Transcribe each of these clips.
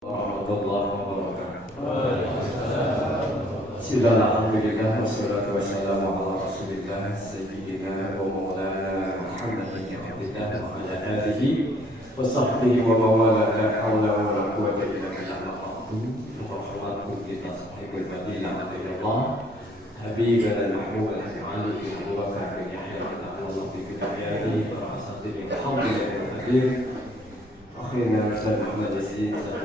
Warahmatullahi wabarakatuh. Alhamdulillah wassalatu wassalamu ala Rasulillah sayyidina wa maulana Muhammadin abdillah wa ala alihi wa sahbihi wa mawala la hawla wa la quwwata illa billah. Rahmatullahi kita sahibul fadilah Allah habibana mahmud al-ali bin Abu Bakar bin Yahya Allah fi bidayatihi wa asatihi alhamdulillah hadir akhirnya Ustaz Muhammad Yasin Ustaz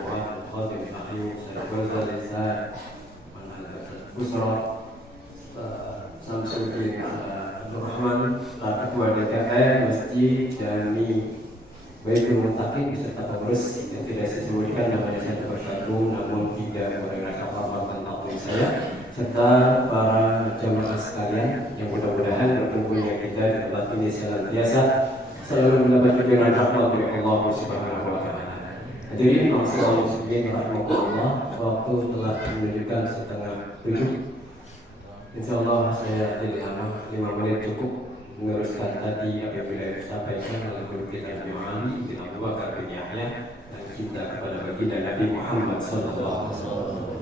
Khadim Ahyu Ustaz Fauzan Lisan Usra Samsudin Abdul Rahman Ketua DPR Masjid Jami Baitul Muttaqin beserta pengurus yang tidak saya sebutkan namanya satu persatu namun tidak boleh rasa hormat taklim saya serta para jemaah sekalian yang mudah-mudahan berkumpulnya kita di tempat ini senantiasa selalu mendapat dengan rahmat dari Allah Subhanahu wa taala. Hadirin maksudnya muslimin rahmatullah, waktu telah menunjukkan setengah 7. Insyaallah saya tidak lama 5 menit cukup meneruskan tadi apabila disampaikan oleh guru kita Nabi Ali bin Abu Bakar bin Yahya dan cinta kepada baginda Nabi Muhammad sallallahu alaihi wasallam.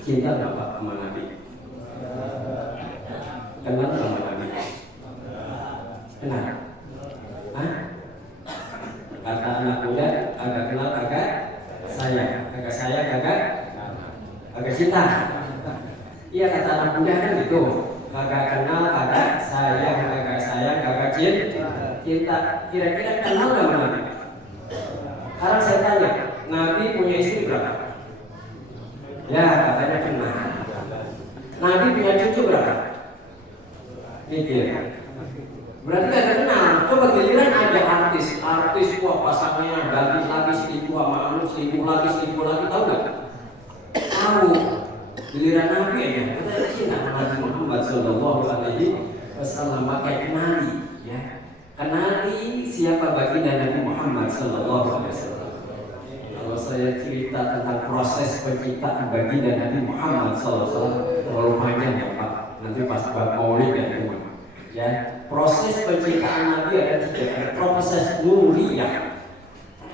Cinta Bapak sama Nabi. Kenal sama Nabi. Kenal? Hah? Kata anak muda, agak kenal agak sayang, agak cinta. Iya kata anak muda kan gitu, agak kenal, agak sayang, agak cinta. Kira-kira kenal gak sama Nabi? Sekarang saya tanya, Nabi punya istri berapa? Ya katanya kenal. Nabi punya cucu berapa? Mikir. Berarti gak kenal. Coba giliran ada artis wah pasangannya ganti lagi selingkuh sama anu selingkuh lagi tahu gak? Tahu. Giliran Nabi aja kita ingat Nabi Muhammad sallallahu alaihi wasallam pakai kenali ya. Kenali siapa baginda Nabi Muhammad sallallahu alaihi wasallam. Kalau saya cerita tentang proses penciptaan baginda Nabi Muhammad sallallahu alaihi wasallam terlalu panjang ya Pak. Nanti pas bab Maulid ya. Proses penciptaan Nabi ada 3, ada proses nuriyah,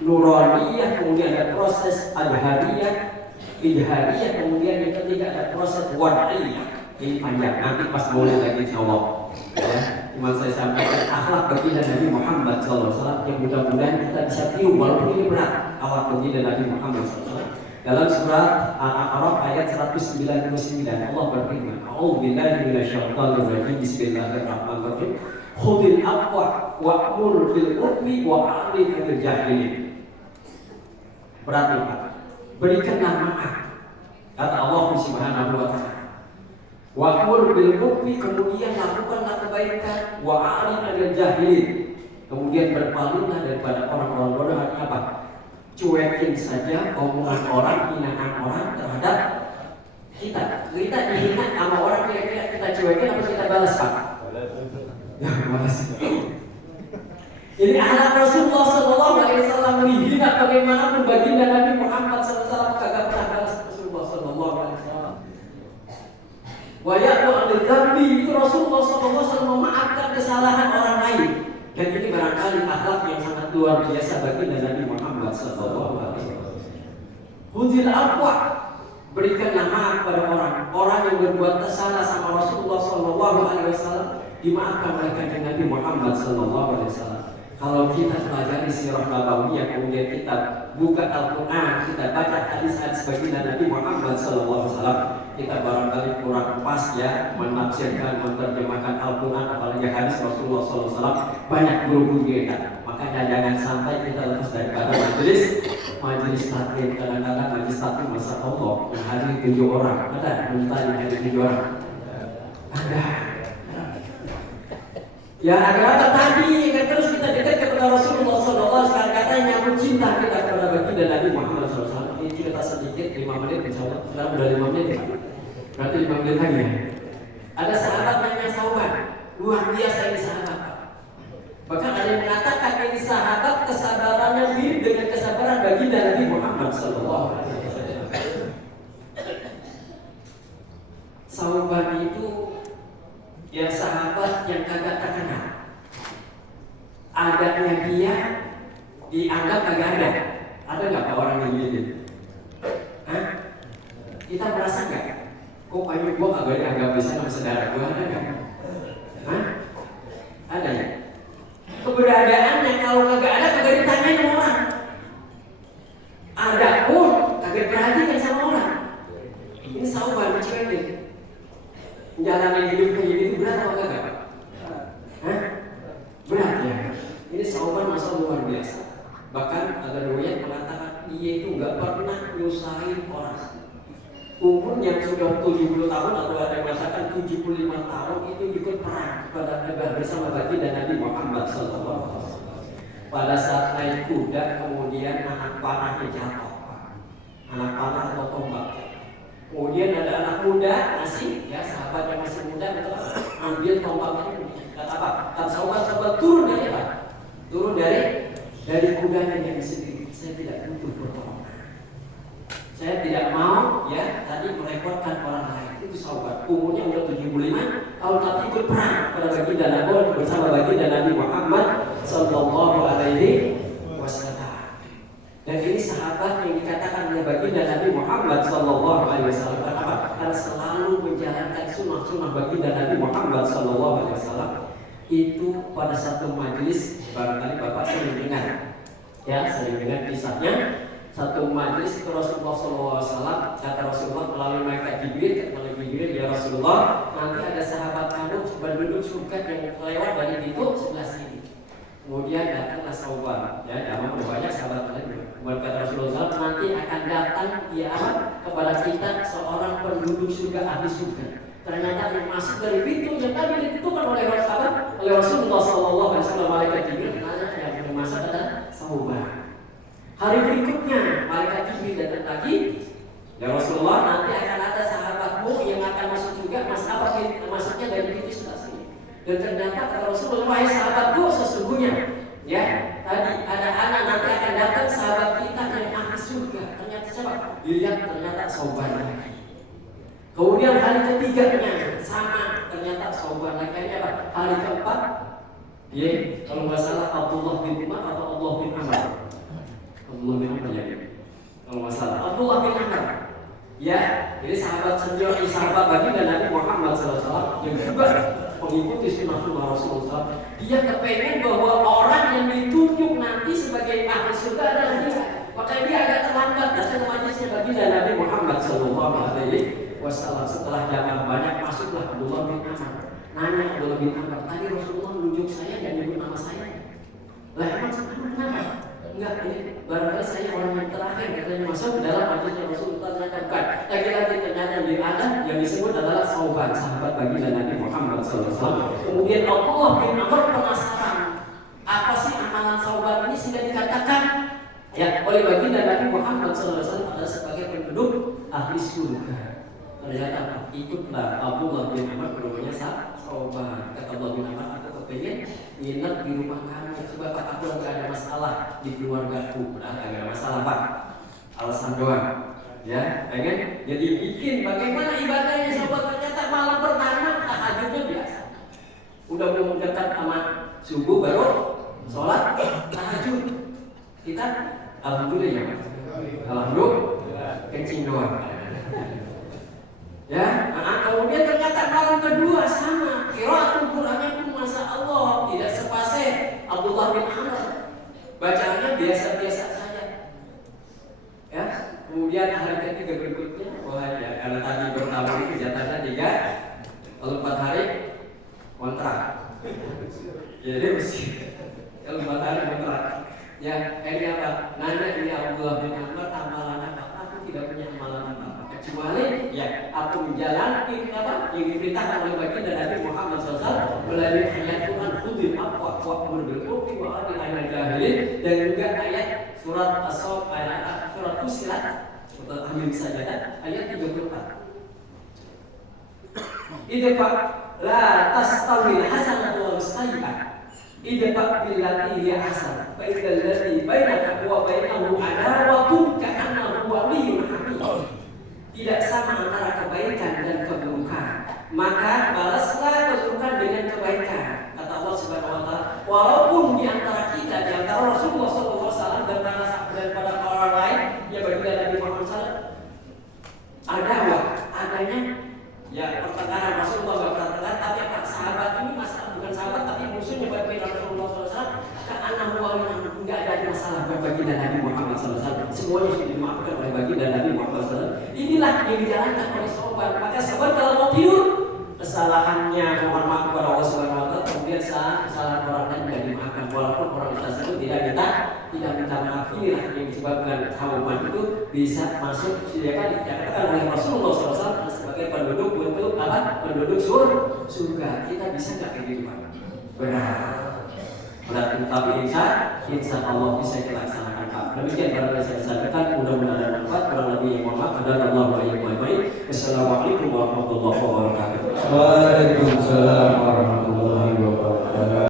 nuraniyah, kemudian ada proses adhariyah, idhariyah, kemudian yang ketiga ada proses wad'iyah. Ini panjang, nanti pas mulai lagi insyaallah ya. Cuma saya sampaikan akhlak baginda Nabi Muhammad SAW yang mudah-mudahan kita bisa tiru walaupun ini berat. Akhlak baginda Nabi Muhammad SAW dalam surat Al-A'raf ayat 199 Allah berfirman, A'udzubillahi minasyaitonir rajim, bismillahirrahmanirrahim. Khudil afwa wa'mur bil urfi wa'rid 'anil jahilin. Berarti Pak, berikanlah maaf kata Allah Subhanahu wa taala. Wa'mur bil urfi, kemudian lakukanlah kebaikan, wa'rid 'anil jahilin. Kemudian berpalinglah daripada orang-orang bodoh. Apa? Cuekin saja omongan orang, hinaan orang terhadap kita. Kita dihina sama orang, kira-kira kita cuekin apa kita balas Pak? Ya balas. Ini anak Rasulullah Sallallahu Alaihi Wasallam menghina bagaimanapun baginda Nabi Muhammad SAW kagak pernah balas Rasulullah Sallallahu Alaihi Wasallam. Wayatu amil dzambi, itu Rasulullah Sallallahu Alaihi Wasallam memaafkan kesalahan orang lain. Dan ini barangkali akhlak yang sangat luar biasa baginda Nabi Muhammad sallallahu alaihi wasallam. Hudil afwa, berikanlah maaf pada orang yang berbuat salah sama Rasulullah sallallahu alaihi wasallam, dimaafkan mereka dengan Nabi Muhammad sallallahu alaihi wasallam. Kalau kita pelajari sirah nabawiyah, kemudian kita buka Al-Qur'an, kita baca hadis-hadis baginda Nabi Muhammad sallallahu alaihi wasallam, kita barangkali kurang pas ya menafsirkan, menerjemahkan Al-Quran apalagi hadis Rasulullah SAW. Banyak guru-guru kita, makanya jangan sampai kita lepas daripada majelis taklim. Kadang-kadang majelis taklim masa Allah menghadiri 7 orang, ada menghadiri 7 orang, ada. Ya agar apa tadi? Agar terus kita dekat kepada Rasulullah SAW. Sekarang katanya nyambung cinta kita kepada baginda Nabi Muhammad SAW. Ini cerita sedikit 5 menit insyaallah. Sekarang udah 5 menit. Berarti 5 menit lagi ya. Ada sahabat namanya Sauban, luar biasa ini sahabat. Bahkan ada yang mengatakan ini sahabat kesabarannya mirip dengan kesabaran baginda Nabi Muhammad sallallahu alaihi wasallam. Sauban itu ya sahabat yang kagak terkenal. Adanya dia dianggap kagak ada. Ada nggak orang yang ini? Hah? Kita merasa nggak? Kok kayu gua kagak dianggap bisa sama saudara gua, ada nggak? Hah? Ada ya? Keberadaannya kalau kagak ada kagak ditanyain sama orang. Ada pun kagak diperhatikan sama orang. Ini sauban dicuekin. Menjalani hidup kayak gini berat apa kagak? Hah? Berat ya. Ini sauban masa luar biasa. Bahkan ada riwayat mengatakan dia itu nggak pernah nyusahin orang. Umurnya sudah 70 tahun atau ada yang mengatakan 75 tahun itu ikut perang bersama baginda Nabi Muhammad SAW. Pada saat naik kuda kemudian anak panahnya jatuh, anak panah atau tombak. Kemudian ada anak muda masih, ya sahabat yang masih muda betul, ambil tombaknya. Kata apa? Kata sahabat turun dari apa? Turun dari kudanya dia sendiri. Saya tidak butuh pertolongan. Saya tidak mau ya tadi merepotkan orang lain. Itu sahabat umurnya udah 75 tahun tapi ikut perang pada baginda Nabi bersama baginda Nabi Muhammad Sallallahu Alaihi Wasallam. Dan ini sahabat yang dikatakan oleh baginda Nabi Muhammad Sallallahu Alaihi Wasallam. Kenapa? Karena selalu menjalankan sunnah-sunnah baginda Nabi Muhammad Sallallahu Alaihi Wasallam. Itu pada satu majelis barangkali Bapak sering dengar, ya sering dengar kisahnya. Satu majelis itu Rasulullah SAW, kata Rasulullah melalui malaikat Jibril, ya Rasulullah, nanti ada sahabat kamu penduduk surga yang lewat dari itu sebelah sini. Kemudian datanglah sauban, ya, nama banyak sahabat lain. Berkata Rasulullah SAW, nanti akan datang kepada kita seorang penduduk surga, ahli surga. Ternyata yang masuk dari pintu yang tadi ditentukan oleh Rasulullah SAW, malaikat Jibril, yang masuk adalah sauban. Hari berikutnya malaikat Jibril datang lagi, ya Rasulullah nanti akan ada sahabatmu yang akan masuk juga, masuknya dari pintu sebelah sini. Dan ternyata kata Rasulullah, wahai sahabatku sesungguhnya, ya tadi ada anak nanti akan datang sahabat kita yang ahli surga. Ternyata siapa? Dilihat ternyata sauban lagi. Kemudian hari ketiganya sama, ternyata sauban lagi. Apa? Hari keempat, ya kalau nggak salah Abdullah bin Umar atau Allah bin Amr. Abdullah bin Amr ya, kalau masalah Abdullah bin Amr, ya, jadi sahabat senior, sahabat baginda Nabi Muhammad SAW yang juga mengikuti sunnah Rasulullah. Dia kepengen bahwa orang yang ditunjuk nanti sebagai ahli surga adalah dia. Makanya dia agak terlambat datang ke majelisnya baginda Nabi Muhammad SAW. Setelah zaman banyak masuklah Abdullah bin Amr. Nanya Abdullah bin Amr, tadi Rasulullah menunjuk saya dan menyebut nama saya. Lah emang kenapa? Enggak, ini barangkali saya orang yang terakhir katanya masuk ke dalam majelisnya Rasulullah. Ternyata bukan. Lagi-lagi ternyata yang disebut adalah sauban, sahabat baginda Nabi Muhammad SAW. Kemudian Abdullah bin Amr penasaran, apa sih amalan sauban ini sehingga dikatakan ya oleh baginda Nabi Muhammad SAW adalah sebagai penduduk ahli surga. Ternyata ikutlah Abdullah bin Amr berumurnya sauban. Kata Abdullah bin Amr, aku kepengen nginep di rumah kamu. Sebab aku nggak ada masalah di keluargaku, nggak ada masalah Pak. Alasan doang, ya, pengen jadi bikin bagaimana ibadahnya sahabat. Ternyata malam pertama tahajudnya biasa. Udah mau dekat sama subuh baru sholat tahajud. Kita alhamdulillah ya, alhamdulillah kencing doang. Ya, kemudian ternyata malam kedua sama, qiraatul Qur'annya pun masya Allah tidak sepasih Abdullah bin Amr. Bacaannya biasa-biasa saja. Ya, kemudian hari ketiga berikutnya, wah ya, karena tadi bertamu itu jatahnya 3, kalau 4 hari kontrak. Jadi mesti kalau 4 hari kontrak. Ya, ini apa? Nanya ini Abdullah bin Amr amalan apa? Aku tidak punya amalan apa. Kecuali ya aku menjalani apa yang diperintahkan oleh baginda Nabi Muhammad SAW melalui ayat Quran khudil afwa wa'mur bil urfi wa a'rid 'anil jahilin, dan juga ayat surat As-Saff, ayat surat Fussilat atau Hamim Sajadah ayat 34. Idfa la tastawil hasanatu wal sayyi'ah idfa billati hiya ahsan fa idzal ladzi bainaka wa bainahu adawatun ka'annahu waliyyun hamid. Tidak sama antara kebaikan dan keburukan, maka balaslah keburukan dengan kebaikan. Kata Allah Subhanahu wa taala, walaupun di antara kita, di antara Rasulullah SAW dan pada orang lain, ya baginda baginda Nabi Muhammad SAW. Semuanya sudah dimaafkan oleh baginda Nabi Muhammad SAW. Inilah yang dijalankan oleh sahabat. Maka sahabat kalau mau tidur, kesalahannya mohon maaf kepada Allah Subhanahu Wa Taala, kemudian kesalahan orang lain tidak dimaafkan walaupun orang tersebut tidak minta maaf. Inilah yang disebabkan taubat itu bisa masuk dikatakan oleh Rasulullah SAW sebagai penduduk untuk apa? Penduduk surga. Kita bisa nggak kayak gitu Pak? Berat, tapi insya Allah bisa dilaksanakan Pak. Demikian para saya sampaikan, mudah-mudahan ada manfaat. Kurang lebih yang mohon maaf. Wassalamualaikum warahmatullahi wabarakatuh. Waalaikumsalam warahmatullahi wabarakatuh.